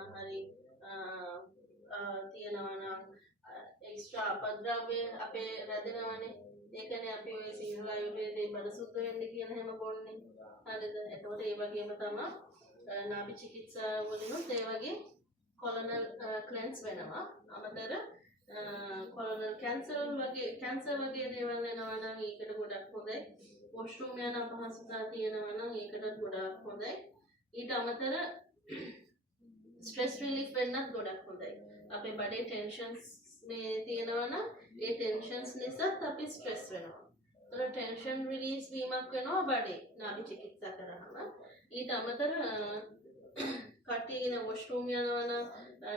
මොනවා හරි තියෙනවා නම් එක්ස්ට්‍රා අපද්‍රව්‍ය අපේ රැඳෙනවනේ. ඒකනේ අපි ඔය සීල ආයුර්වේදයේ බඩ සුද්ධ වෙන්න කියන හැම බොන්නේ. හරිද? එතකොට ඒ වගේම තමයි නාභි චිකිත්සා වලිනුත් ඒ වගේ කොලොනල් ක්ලෙන්ස් වෙනවා. අමතර කොලොනල් කැන්සර් වගේ දේවල් වෙනවා නම් ඒකට ගොඩක් හොඳයි. වොෂ්රූම් යන අපහසුතාව තියෙනවා නම් ඒකට ගොඩක් හොඳයි. ඊට අමතර ස්ට්‍රෙස් රිලීෆ් වෙන්නත් ගොඩක් හොඳයි. අපේ බඩේ ටෙන්ෂන්ස් මේ තියෙනවා නම් ඒ ටෙන්ෂන්ස් නිසා අපි ස්ට්‍රෙස් වෙනවා. ඒතර ටෙන්ෂන් රිලීස් වීමක් වෙනවා බඩේ නාභි චිකිත්සා කරාම. ඊට අමතර කට්ටියගෙන වොෂ්රූම් යනවා නම්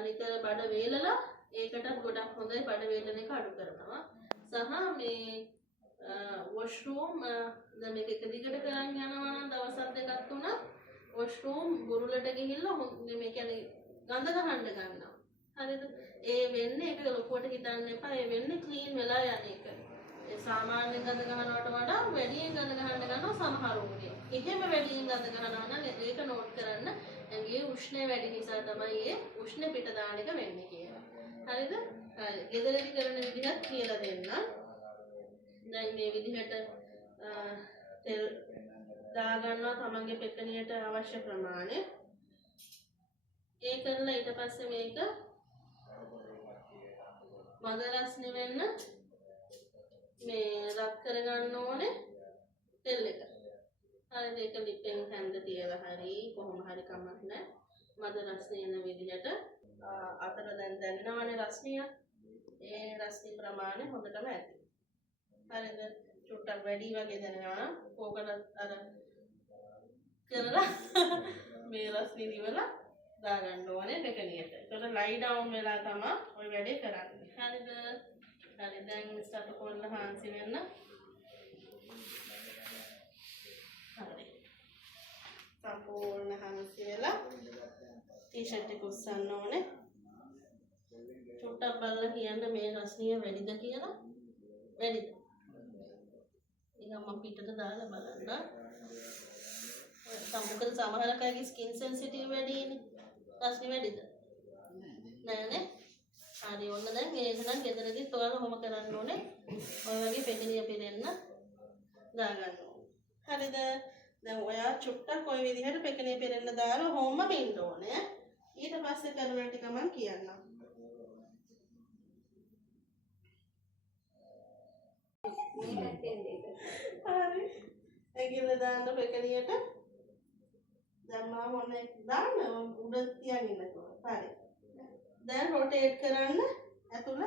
නිතර බඩ වේලලා ඒකටත් ගොඩක් හොඳයි. බඩ වේලන එක අඩු කරනවා. සහ මේ වොෂ්රූම් දැන් මේක එක දිගට කරන් යනවා නම් දවස් දෙකක් තුනක් වොෂ්රූම් බුරුලට ගිහිල්ලා මේ කියන්නේ ගඳ ගහන්න ගන්නවා. හරිද? ඒ වෙන්නේ ඒක ලොකුවට හිතන්න එපා. ඒ වෙන්නේ ක්ලීන් වෙලා යන එක. ඒ සාමාන්‍ය ගඳ ගන්නවට වඩා වැඩියෙන් ගඳ ගහන්න ගන්නවා සමහරුන්ගේ. එහෙම වැඩියෙන් ගඳ ගන්නවා නම් ඒක නෝට් කරන්න. ඇඟේ උෂ්ණය වැඩි නිසා තමයි ඒ උෂ්ණ පිට දාන එක වෙන්නේ කියලා. හරිද? ගෙදරදී කරන විදිහත් කියලා දෙන්න. දැන් මේ විදිහට තෙල් දා ගන්නවා තමන්ගේ පෙකණියට අවශ්‍ය ප්‍රමාණය. ඒ කරලා ඊට පස්සේ මේක මද රස්නේ වෙන්න මේ රත් කරගන්න ඕනේ තෙල් එක. හරිද? ඒක ලිපෙන් හැන්ද තියලා හරි කොහොම හරි කමක් නැහැ. මද රස්නේ යන විදිහට අතර දැන් දැනෙනවනේ රස්නිය. ඒ රස්නේ ප්‍රමාණය හොඳටම ඇති. හරිද? චුට්ටක් වැඩි වගේ දැනෙනවා. ඕකට අර කරලා මේ රස්නේ දිවලා දා ගන්න ඕනේ පෙකණියට. ඒකට ලයි ඩවුන් වෙලා තමයි ওই වැඩේ කරන්නේ. හරිද? හරි දැන් ස්ටාර්ට් කරලා හාන්සි වෙන්න. හරි. සම්පූර්ණ හාන්සි වෙලා ටී-ෂර්ට් එක උස්සන්න ඕනේ. චුට්ටක් බලලා කියන්න මේ රස්නිය වැඩිද කියලා. වැඩිද? ඉතින් මම පිටට දාලා බලන්න. මොකද සමහර අයගේ ස්කින් සෙන්සිටිව් වැඩිනේ. රස්නේ වැඩිද? නෑනේ. හරි ඔන්න දැන් ඒක නම් ගෙදරදී තෝරන කොහොම කරන්න ඕනේ. ඔය වගේ පෙකණිය පිරෙන්න දා ගන්න ඕනේ. හරිද? දැන් ඔයා චුට්ටක් ඔය විදිහට පෙකණිය පිරෙන්න දාලා කොහොම බින්න ඕනේ. ඊට පස්සේ කරන ටික මම කියන්නම්. හරි. ඇඟිල්ල දාන්න පෙකණියට දැම්මම ඔන්න දාන්න උඩ තියන් ඉන්නකෝ. හරි. දැන් රොටේට් කරන්න ඇතුළ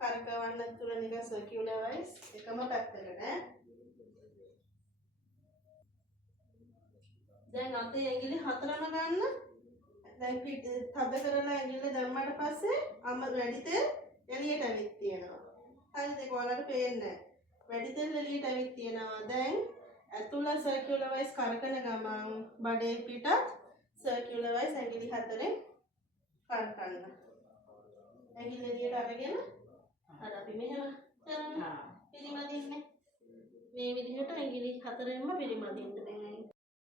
කරකවන්න ඇතුළ නිකන් සර්කියුලර් වයිස් එකම පැත්තකට ඈ. දැන් අතේ ඇඟිලි හතරම ගන්න. දැන් පිට තද කරලා ඇඟිල්ල දැම්මට පස්සේ වැඩි තෙල් එළියට ඇවිත් තියෙනවා. හරිද? ඒක ඔයාලට පේන්නේ නැහැ. වැඩි තෙල් එළියට ඇවිත් තියෙනවා. දැන් ඇතුළ සර්කියුලර් වයිස් කරකන ගමන් බඩේ පිටත් සර්කියුලර් වයිස් ඇඟිලි හතරෙන් කරකන්න. ඇඟිලි එළියට අරගෙන අර අපි මෙහෙම කරනවා. පිරිමදින්නේ. මේ විදිහට ඇඟිලි හතරෙන්ම පිරිමදින්න. දැන්